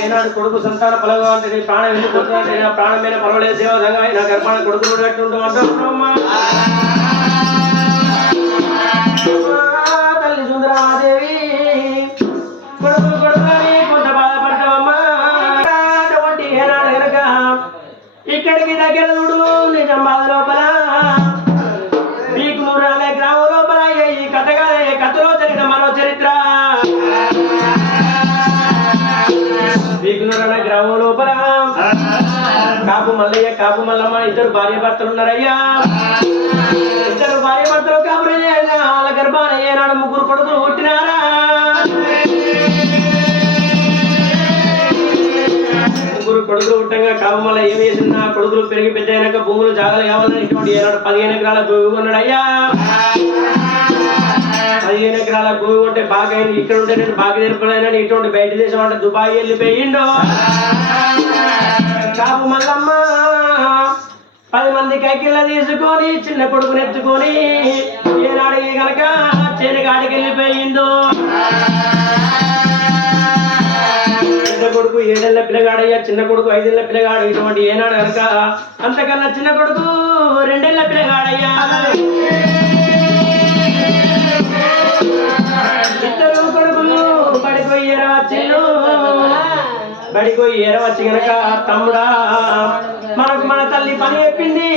ఏనాడు కొడుకు సంతాన ఫలంగా అంటే ప్రాణం వెళ్ళిపోతుందంటే నా ప్రాణమైన పర్వాలేదు దేవదంగా నా గర్భాన కొడుకు కట్టుంటాం అంటున్నామ్మా తల్లి సుందరమాదేవి కొడుకు కొడుకుని కొంత బాధపడతావమ్మా అటువంటి ఏనాడు కనుక ఇక్కడికి దగ్గర చూడు నిజం బాధ లోపల మీకు నూరాలే గ్రామం లోపల ఈ కథగా కథలో జరిగిన మరో చరిత్ర వీకునూరనే గ్రామం లోపల కాపు మల్లయ్య కాపు మల్లమ్మ ఇద్దరు భార్య భర్తలు ఉన్నారయ్యా ఇద్దరు భార్య భర్తలు కాపురం చేయాలి వాళ్ళ గర్భాన ఏనాడు ముగ్గురు కొడుకులు పుట్టినారా ముగ్గురు కొడుకులు పుట్టంగా కాపు మల్ల ఏం చేసిందా కొడుకులు పెరిగి పెద్ద అయినాక భూములు జాగాలు కావాలని ఇటువంటి ఏనాడు 15 ఎకరాల భూమి కొన్నాడయ్యా 15 ఎకరాల భూమి ఉంటే బాగా ఇక్కడ ఉంటే నేను బాగా తెరపలేనా ఇటువంటి బయట దేశం అంటే దుబాయ్ వెళ్ళిపోయిండు కాపు మల్లమ్మ 10 మంది కైకిళ్ళ తీసుకొని చిన్న కొడుకుని ఎత్తుకొని ఏనాడు కనుక చేనుగాడికి వెళ్ళిపోయిండు పెద్ద కొడుకు 7 ఏళ్ల పిల్లగాడయ్యా చిన్న కొడుకు 5 ఏళ్ల పిల్లగాడు ఇటువంటి ఏనాడు కనుక అంతకన్నా చిన్న కొడుకు 2 ఏళ్ల పిల్లగాడయ్యా ఇద్దరు కొడుకులు బడిపోయి ఏరవచ్చి గనక తమ్ముడా మనకు మన తల్లి పని చెప్పింది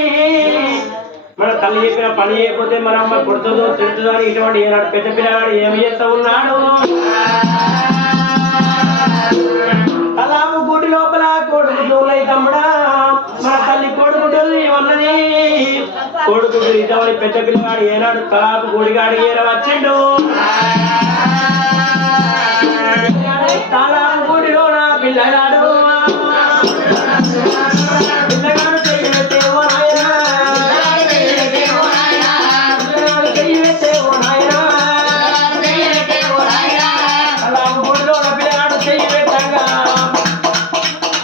మన తల్లి చెప్పిన పని చేయకపోతే మన అమ్మ కొడుతుందో తిడుతుందో అని ఇటువంటి ఏనాడు పెద్ద పిల్లగాడు ఏమి చేస్తూ ఉన్నాడు అలాము గుడి లోపల కొడుకు చూడలే తమ్ముడా మన తల్లి కొడుకు ఏమన్నది కొడుకు ఇటువంటి పెద్ద పిల్లగాడు ఏనాడు తలాపు గుడిగాడు ఏరవచ్చిండు తలాపు గుడిలో నా పిల్లగాడు పిల్లగాడు చెయ్యి పెట్టేవో నాయనా పిల్లగాడు చెయ్యి పెట్టేవో నాయనా తలాపు గుడిలో నా పిల్లగాడు చెయ్యి పెట్టంగా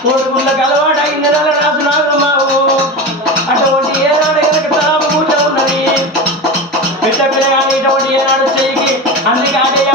కొడుకుళ్ళకి అలవాటు అయిన రాజు నాగమ్మావు అటువంటి ఏనాడు కనుక తలాపు గుడిలో ఉన్నది పెద్ద పిల్లగాడు ఇటువంటి ఏనాడు చెయ్యికి అందుకే ఆడే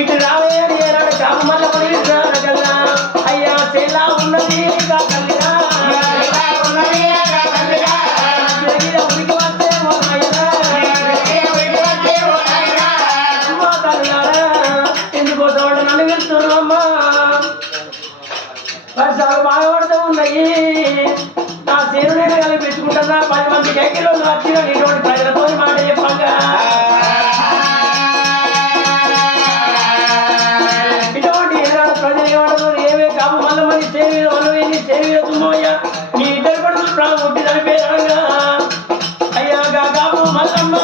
ఇటు రావే కాపు మల్ల అయ్యా చేలా ఉన్నది వర్షాలు బాగా పడుతూ ఉన్నాయి. నా సేను నేను కలిపి పెట్టుకుంటున్నా 10 మంది కైకిలో వచ్చిన ఇటువంటి ప్రజలతో మాట చెప్పంగా ఇటువంటి ఏనాడు ప్రజలు ఏమంటారు ఏమే కాపు మళ్ళీ మంది చేవి వల్లవేని చేవి తుమ్మయ్యా నీ ఇద్దరు కొడుకులు ప్రాణం పుట్టి చనిపోయారుగా అయ్యా కాపు మల్లమ్మ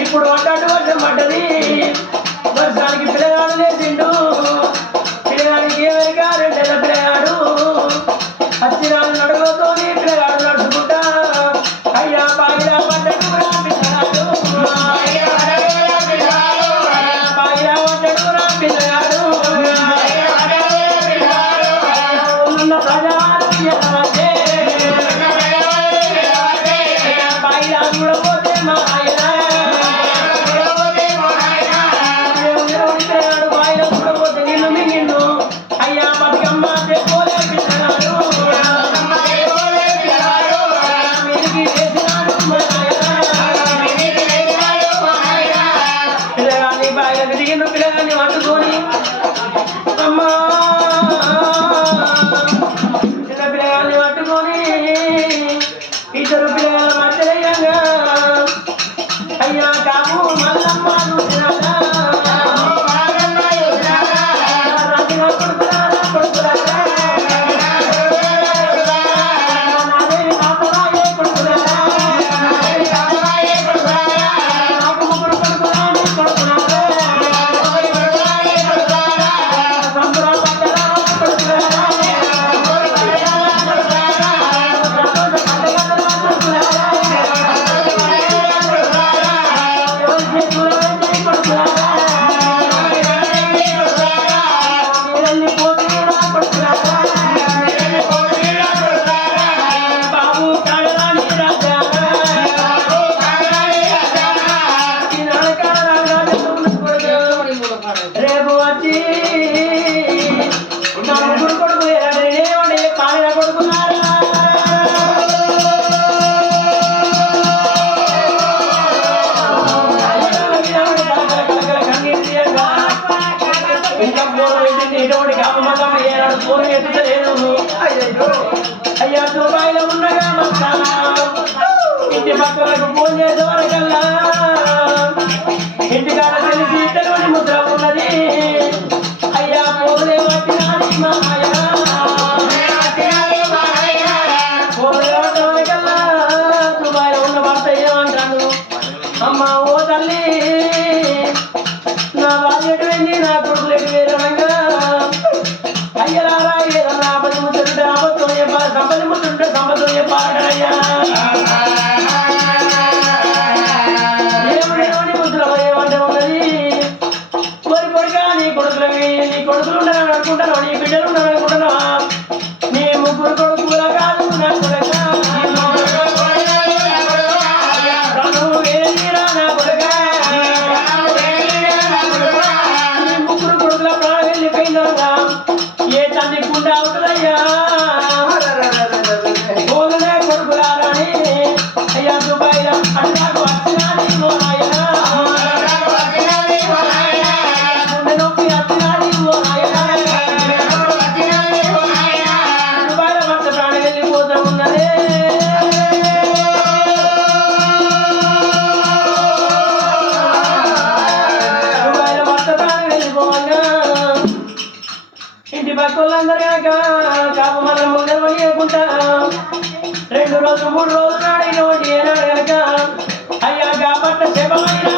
ఇప్పుడు వంటాడు వర్షం పడ్డది వర్షానికి పిల్లగాడు లేచిండు పిల్లగాడికి ఏమైనా 2 ఏళ్ళ పిల్లగాడు వచ్చినాడు నడుగుతో పిల్లగాడు నడుచుకుంటా అయ్యా బాయిలా పడ్డడు బాయిలా పడ్డడు రా పిల్లగాడు ఉన్న ప్రజా బాయిలా కూడా పోతే మా పిల్లగాన్ని పట్టుకొని అమ్మా చిన్న పిల్లగాన్ని పట్టుకొని ఇద్దరు పిల్లగాళ్ళ మధ్యగా అయ్యా కాపు మల్లమ్మ రేపు వచ్చి నా ముగ్గురు కొడుకు పాలన కొడుకున్నారా ఇటువంటి కాపమతం ఏనాడు ఫోన్ ఎత్తుతలేదు అయ్యా దుబాయ్లో ఉండగా ఇంటి పక్కలకు ఫోన్ చేసేవారికల్లా ఇంటికాడ తెలిసి ఇద్దరు ముద్ర ఉన్నది అయ్యా పోలే పట్టినాడు పోలే పట్టడానికల్లా దుబాయ్లో ఉన్న భర్త ఏమంటాడు అమ్మ ఓ తల్లి నా భార్య ఎటువైంది నా కొడుకులు ఎటువేరనగా అయ్యలారా ఏదన్నా ఆపది ముద్దుంటే ఆపత్తో చెప్పాలి సంపది ముద్దుంటే సంపదతో చెప్పాలయ్యా ఏమంటే ఉన్నది కోరి కొడుక నీ కొడుకులు ఉండాలని అనుకుంటాను నీ బిడ్డలు ఉండాలని అనుకుంటున్నావా నీ ముగ్గురు కొడుకులా కాదు నా కొడుక నా కొడుక పక్కలందరూ కనుక కాపు మనం నిలవనీయకుండా 2 రోజులు 3 రోజులు నాడైనటువంటి ఏనాడు కనుక అయ్యా కాబట్ట శివమైన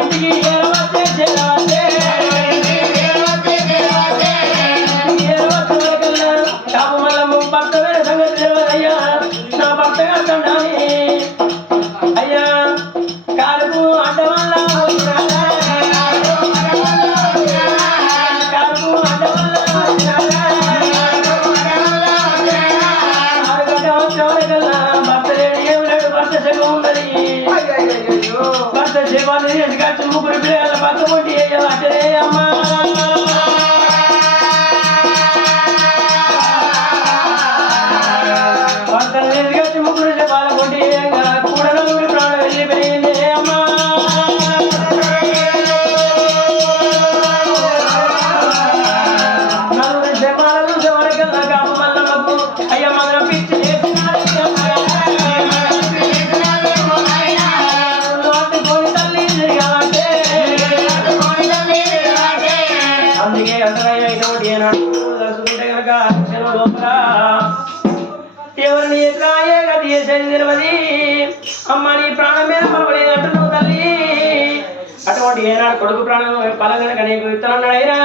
ఇంటికి ఏరవచ్చే కాపు మళ్ళీ భర్త వేరే సంగతి తెలియదయ్యా నా భర్త కట్టండి అయ్యా కాలుకు అడ్డవల్ల భర్త శివాన్ని తీసుకొచ్చి 3 పిల్లల భర్త కొట్టి అట్లే అమ్మా భర్తను తీసుకొచ్చి 3 శివాల కొట్టి కూడా నలుగురి ప్రాణం వెళ్ళిపోయింది అమ్మా నలుగురి శివాలను చివరికల్లా కాపు మల్లమ్మకు అయ్య మగన పిచ్చి అందుకే అంతరాయమైనటువంటి ఏనాడు తలుసుకుంటే కనుక లోపల ఎవరిని ఎదురాయే గతి చేసేది తెలియదు అమ్మ నీ ప్రాణం మీద పర్వాలేదు అంటున్నావు తల్లి అటువంటి ఏనాడు కొడుకు ప్రాణం పలంగా నీకు ఇస్తున్నాడు అయినా